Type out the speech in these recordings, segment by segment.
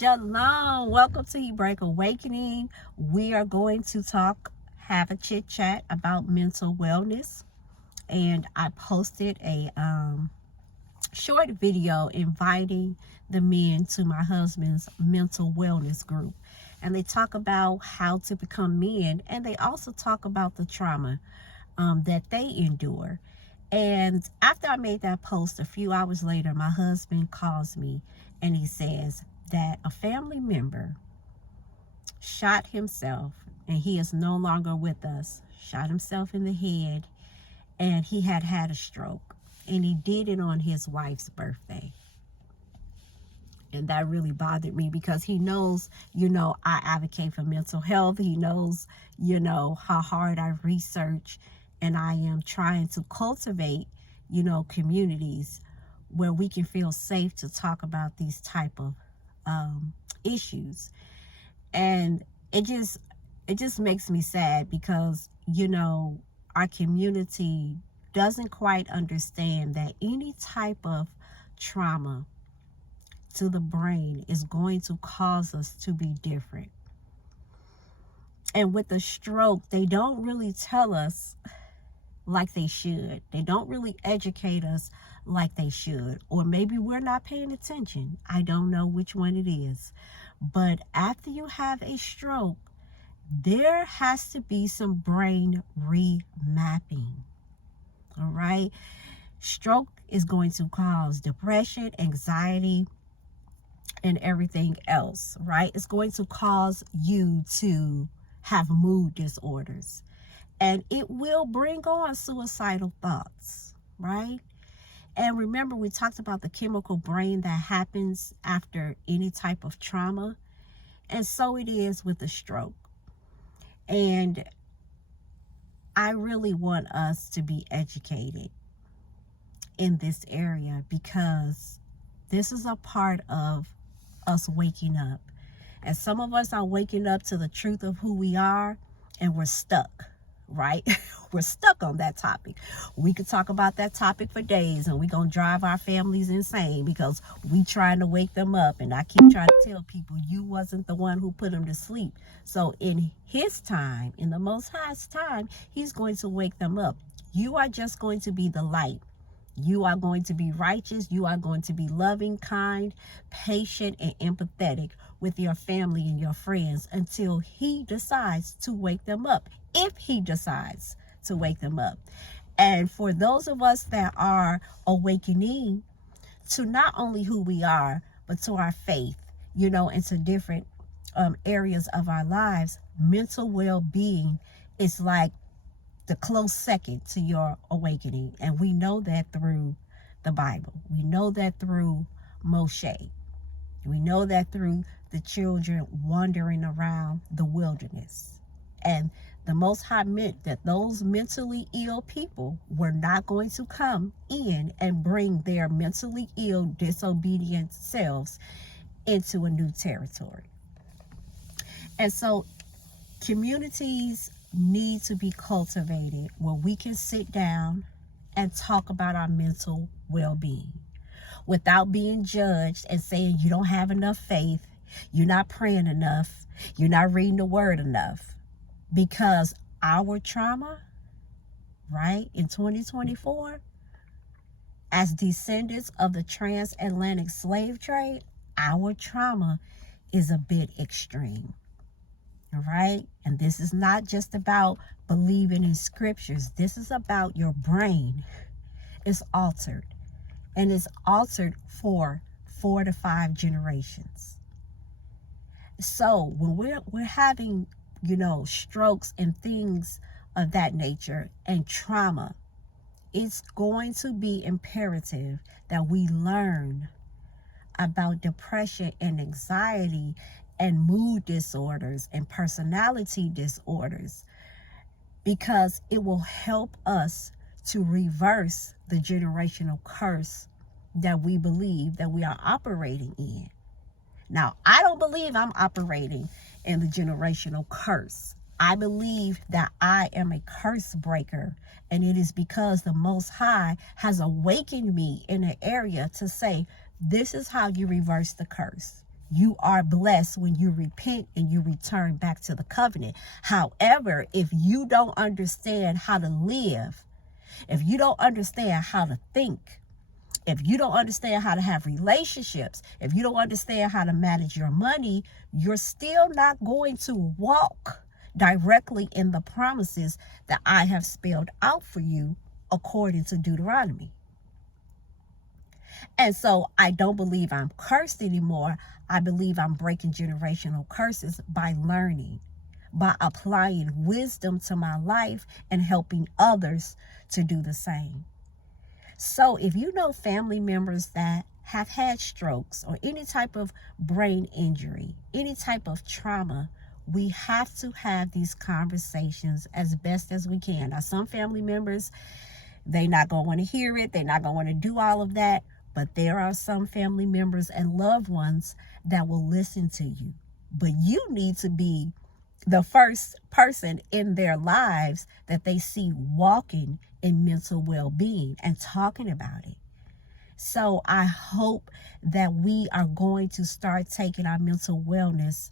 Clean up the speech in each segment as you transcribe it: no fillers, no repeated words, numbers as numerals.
Shalom. Welcome to Hebraic Awakening. We are going to have a chit chat about mental wellness. And I posted a short video inviting the men to my husband's mental wellness group. And they talk about how to become men. And they also talk about the trauma that they endure. And after I made that post, a few hours later, my husband calls me and he says that a family member shot himself, and he is no longer with us, shot himself in the head, and he had a stroke, and he did it on his wife's birthday. And that really bothered me because he knows, I advocate for mental health. He knows, how hard I research, and I am trying to cultivate, communities where we can feel safe to talk about these type of issues. And it just makes me sad because, our community doesn't quite understand that any type of trauma to the brain is going to cause us to be different. And with the stroke, they don't really tell us like they should. They don't really educate us like they should. Or maybe we're not paying attention. I don't know which one it is. But after you have a stroke, there has to be some brain remapping. All right? Stroke is going to cause depression, anxiety, and everything else, right? It's going to cause you to have mood disorders. And it will bring on suicidal thoughts, right? And remember, we talked about the chemical brain that happens after any type of trauma. And so it is with the stroke. And I really want us to be educated in this area because this is a part of us waking up. And some of us are waking up to the truth of who we are, and we're stuck. Right? We're stuck on that topic. We could talk about that topic for days, and we're going to drive our families insane because we trying to wake them up. And I keep trying to tell people, you wasn't the one who put them to sleep. So in his time, in the Most High's time, he's going to wake them up. You are just going to be the light. You are going to be righteous. You are going to be loving, kind, patient, and empathetic with your family and your friends until he decides to wake them up. If he decides to wake them up. And for those of us that are awakening to not only who we are, but to our faith, and to different areas of our lives, mental well-being is like the close second to your awakening. And we know that through the Bible. We know that through Moshe. We know that through the children wandering around the wilderness. And the Most High meant that those mentally ill people were not going to come in and bring their mentally ill, disobedient selves into a new territory. And so communities need to be cultivated where we can sit down and talk about our mental well-being without being judged and saying you don't have enough faith, you're not praying enough, you're not reading the word enough. Because our trauma, right, in 2024, as descendants of the transatlantic slave trade, our trauma is a bit extreme. All right? And this is not just about believing in scriptures. This is about your brain is altered. And it's altered for 4 to 5 generations. So when we're having strokes and things of that nature and trauma, it's going to be imperative that we learn about depression and anxiety and mood disorders and personality disorders, because it will help us to reverse the generational curse that we believe that we are operating in. Now, I don't believe I'm operating in the generational curse. I believe that I am a curse breaker, and it is because the Most High has awakened me in an area to say, this is how you reverse the curse. You are blessed when you repent and you return back to the covenant. However, if you don't understand how to live, if you don't understand how to think, if you don't understand how to have relationships, if you don't understand how to manage your money, you're still not going to walk directly in the promises that I have spelled out for you according to Deuteronomy. And so I don't believe I'm cursed anymore. I believe I'm breaking generational curses by learning, by applying wisdom to my life and helping others to do the same. So if you know family members that have had strokes or any type of brain injury, any type of trauma, we have to have these conversations as best as we can. Now, some family members, they're not going to want to hear it. They're not going to want to do all of that. But there are some family members and loved ones that will listen to you. But you need to be the first person in their lives that they see walking in mental well-being and talking about it. So I hope that we are going to start taking our mental wellness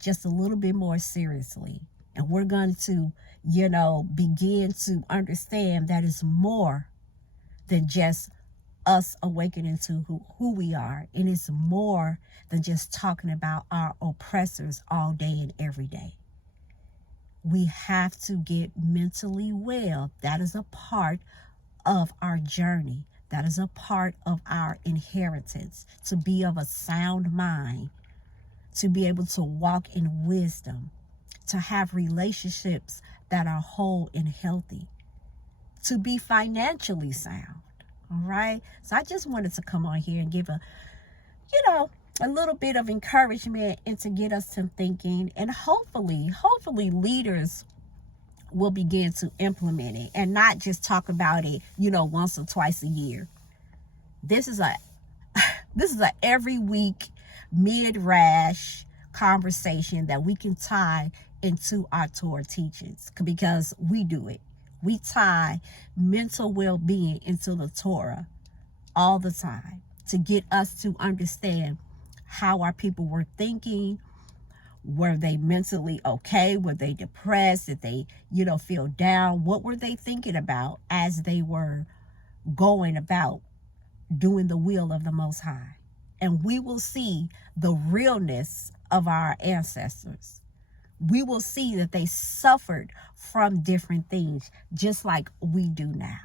just a little bit more seriously. And we're going to, begin to understand that it's more than just us awakening to who we are. And it's more than just talking about our oppressors all day and every day. We have to get mentally well. That is a part of our journey. That is a part of our inheritance, to be of a sound mind, to be able to walk in wisdom, to have relationships that are whole and healthy, to be financially sound. All right. So I just wanted to come on here and give a little bit of encouragement and to get us to thinking, and hopefully leaders will begin to implement it and not just talk about it, once or twice a year. This is a every week mid-rash conversation that we can tie into our Torah teachings, because we do it. We tie mental well-being into the Torah all the time to get us to understand how our people were thinking. Were they mentally okay? Were they depressed? Did they, feel down? What were they thinking about as they were going about doing the will of the Most High? And we will see the realness of our ancestors. We will see that they suffered from different things, just like we do now.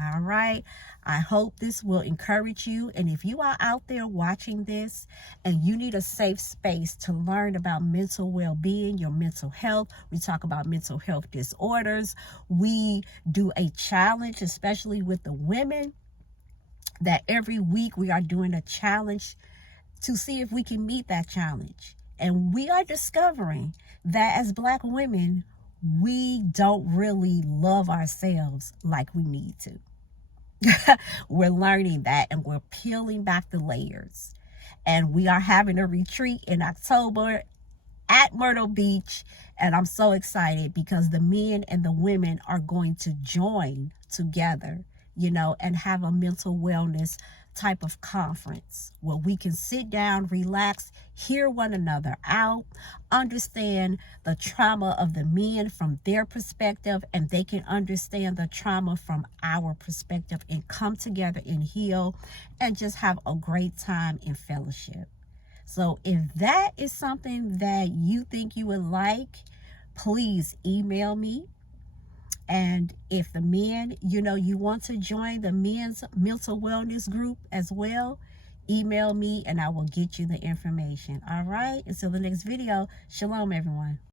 All right. I hope this will encourage you. And if you are out there watching this and you need a safe space to learn about mental well-being, your mental health, we talk about mental health disorders. We do a challenge, especially with the women, that every week we are doing a challenge to see if we can meet that challenge. And we are discovering that as Black women, we don't really love ourselves like we need to. We're learning that, and we're peeling back the layers. And we are having a retreat in October at Myrtle Beach. And I'm so excited because the men and the women are going to join together, and have a mental wellness type of conference where we can sit down, relax, hear one another out, understand the trauma of the men from their perspective, and they can understand the trauma from our perspective and come together and heal and just have a great time in fellowship. So if that is something that you think you would like, please email me. And if the men, you want to join the men's mental wellness group as well, email me and I will get you the information. All right. Until the next video. Shalom, everyone.